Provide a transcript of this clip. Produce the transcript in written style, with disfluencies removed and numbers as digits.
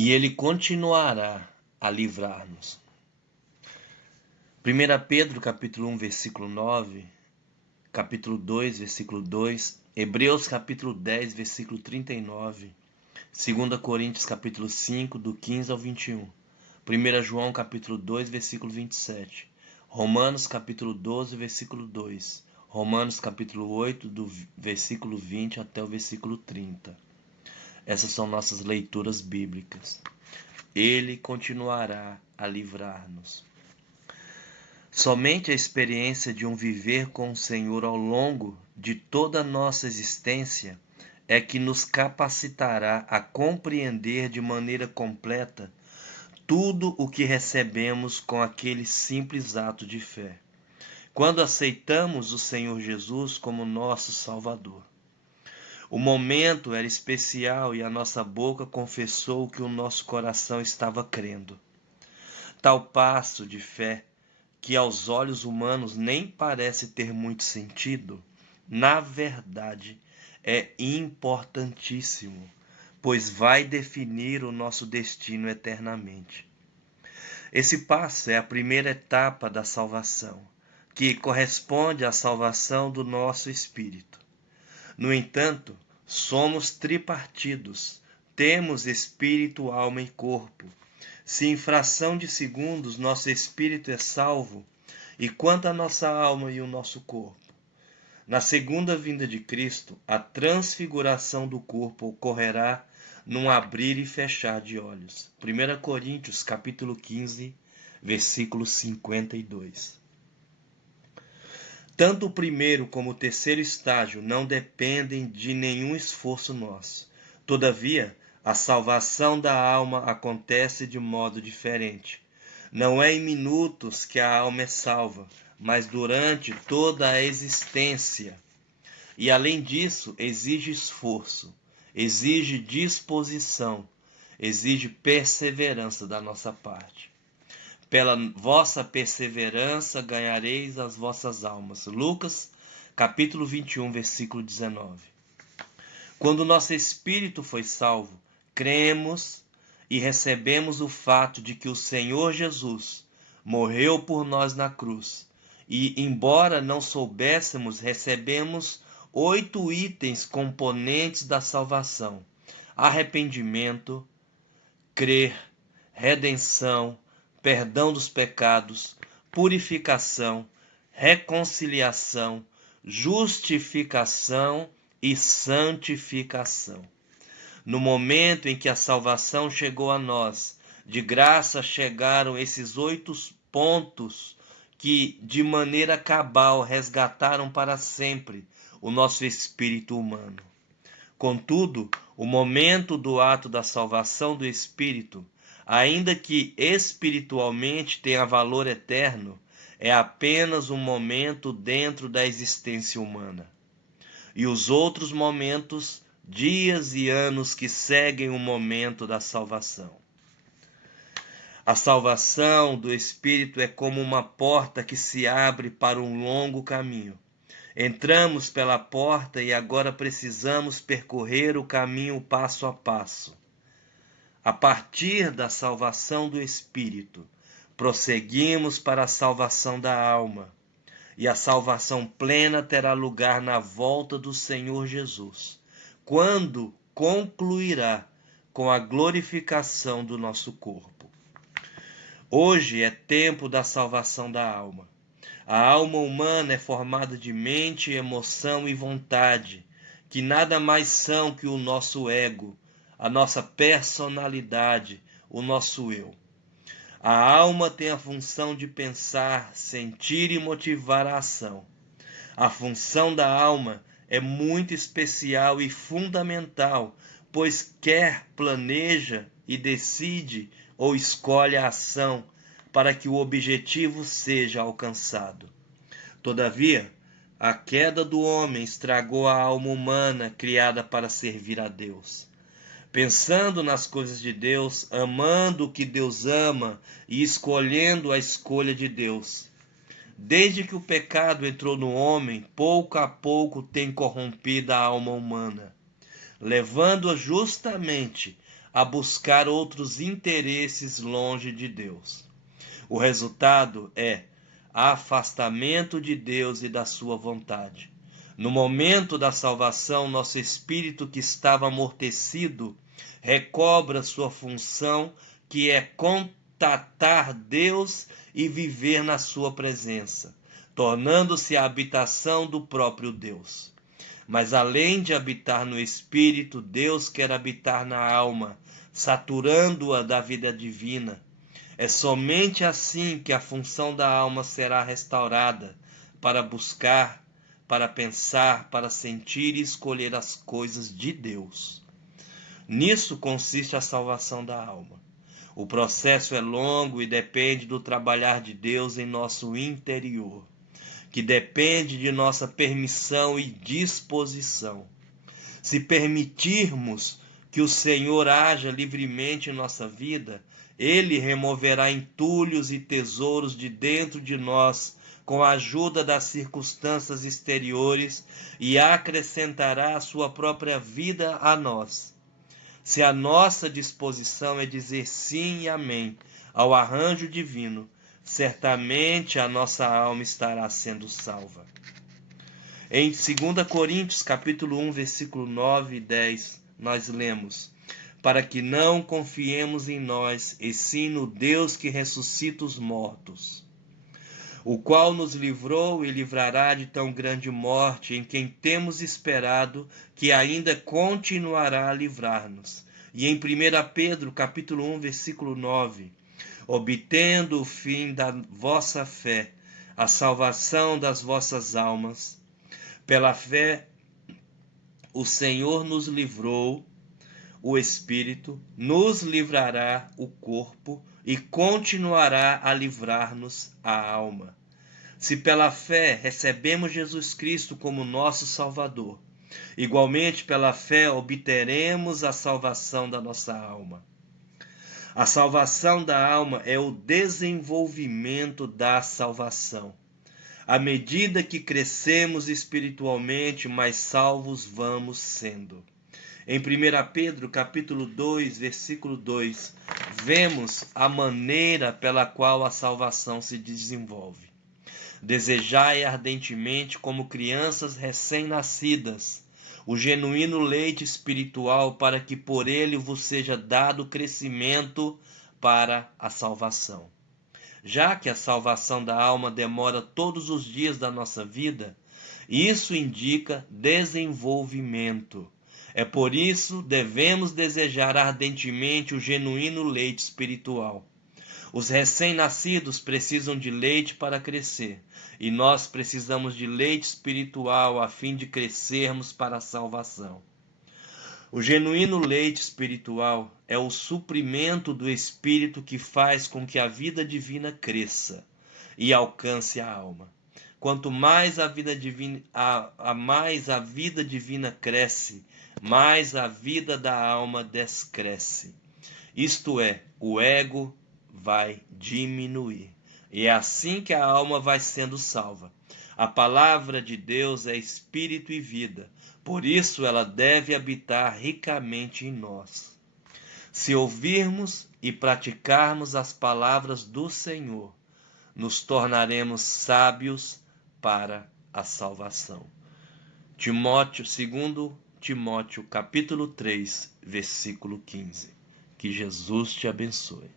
e ele continuará a livrar-nos. 1 Pedro capítulo 1, versículo 9, capítulo 2, versículo 2, Hebreus capítulo 10, versículo 39, 2 Coríntios capítulo 5, do 15 ao 21, 1 João capítulo 2, versículo 27, Romanos capítulo 12, versículo 2, Romanos capítulo 8, do versículo 20 até o versículo 30. Essas são nossas leituras bíblicas. Ele continuará a livrar-nos. Somente a experiência de um viver com o Senhor ao longo de toda a nossa existência é que nos capacitará a compreender de maneira completa tudo o que recebemos com aquele simples ato de fé, quando aceitamos o Senhor Jesus como nosso Salvador. O momento era especial e a nossa boca confessou que o nosso coração estava crendo. Tal passo de fé, que aos olhos humanos nem parece ter muito sentido, na verdade é importantíssimo, pois vai definir o nosso destino eternamente. Esse passo é a primeira etapa da salvação, que corresponde à salvação do nosso espírito. No entanto, somos tripartidos, temos espírito, alma e corpo. Se em fração de segundos nosso espírito é salvo, e quanto à nossa alma e o nosso corpo? Na segunda vinda de Cristo, a transfiguração do corpo ocorrerá num abrir e fechar de olhos. 1 Coríntios, capítulo 15, versículo 52. Tanto o primeiro como o terceiro estágio não dependem de nenhum esforço nosso. Todavia, a salvação da alma acontece de modo diferente. Não é em minutos que a alma é salva, mas durante toda a existência. E além disso, exige esforço, exige disposição, exige perseverança da nossa parte. Pela vossa perseverança ganhareis as vossas almas. Lucas, capítulo 21, versículo 19. Quando nosso espírito foi salvo, cremos e recebemos o fato de que o Senhor Jesus morreu por nós na cruz. E, embora não soubéssemos, recebemos 8 itens componentes da salvação: arrependimento, crer, redenção, perdão dos pecados, purificação, reconciliação, justificação e santificação. No momento em que a salvação chegou a nós, de graça chegaram esses 8 pontos que, de maneira cabal, resgataram para sempre o nosso espírito humano. Contudo, o momento do ato da salvação do espírito, ainda que espiritualmente tenha valor eterno, é apenas um momento dentro da existência humana. E os outros momentos, dias e anos que seguem o momento da salvação. A salvação do espírito é como uma porta que se abre para um longo caminho. Entramos pela porta e agora precisamos percorrer o caminho passo a passo. A partir da salvação do espírito, prosseguimos para a salvação da alma. E a salvação plena terá lugar na volta do Senhor Jesus, quando concluirá com a glorificação do nosso corpo. Hoje é tempo da salvação da alma. A alma humana é formada de mente, emoção e vontade, que nada mais são que o nosso ego, a nossa personalidade, o nosso eu. A alma tem a função de pensar, sentir e motivar a ação. A função da alma é muito especial e fundamental, pois quer planeja e decide ou escolhe a ação para que o objetivo seja alcançado. Todavia, a queda do homem estragou a alma humana criada para servir a Deus. Pensando nas coisas de Deus, amando o que Deus ama e escolhendo a escolha de Deus. Desde que o pecado entrou no homem, pouco a pouco tem corrompido a alma humana, levando-a justamente a buscar outros interesses longe de Deus. O resultado é afastamento de Deus e da sua vontade. No momento da salvação, nosso espírito que estava amortecido recobra sua função, que é contatar Deus e viver na sua presença, tornando-se a habitação do próprio Deus. Mas além de habitar no espírito, Deus quer habitar na alma, saturando-a da vida divina. É somente assim que a função da alma será restaurada para buscar, para pensar, para sentir e escolher as coisas de Deus. Nisso consiste a salvação da alma. O processo é longo e depende do trabalhar de Deus em nosso interior, que depende de nossa permissão e disposição. Se permitirmos que o Senhor haja livremente em nossa vida, Ele removerá entulhos e tesouros de dentro de nós com a ajuda das circunstâncias exteriores e acrescentará a sua própria vida a nós. Se a nossa disposição é dizer sim e amém ao arranjo divino, certamente a nossa alma estará sendo salva. Em 2 Coríntios, capítulo 1, versículo 9 e 10, nós lemos: para que não confiemos em nós, e sim no Deus que ressuscita os mortos, o qual nos livrou e livrará de tão grande morte, em quem temos esperado que ainda continuará a livrar-nos. E em 1 Pedro, capítulo 1, versículo 9, obtendo o fim da vossa fé, a salvação das vossas almas. Pela fé, o Senhor nos livrou, o Espírito nos livrará o corpo e continuará a livrar-nos a alma. Se pela fé recebemos Jesus Cristo como nosso Salvador, igualmente pela fé obteremos a salvação da nossa alma. A salvação da alma é o desenvolvimento da salvação. À medida que crescemos espiritualmente, mais salvos vamos sendo. Em 1 Pedro, capítulo 2, versículo 2, vemos a maneira pela qual a salvação se desenvolve. Desejai ardentemente, como crianças recém-nascidas, o genuíno leite espiritual, para que por ele vos seja dado crescimento para a salvação. Já que a salvação da alma demora todos os dias da nossa vida, isso indica desenvolvimento. É por isso devemos desejar ardentemente o genuíno leite espiritual. Os recém-nascidos precisam de leite para crescer, e nós precisamos de leite espiritual a fim de crescermos para a salvação. O genuíno leite espiritual é o suprimento do Espírito que faz com que a vida divina cresça e alcance a alma. Quanto mais a vida divina cresce, mais a vida da alma descresce. Isto é, o ego vai diminuir. E é assim que a alma vai sendo salva. A palavra de Deus é espírito e vida, por isso ela deve habitar ricamente em nós. Se ouvirmos e praticarmos as palavras do Senhor, nos tornaremos sábios para a salvação. 2 Timóteo, capítulo 3, versículo 15. Que Jesus te abençoe.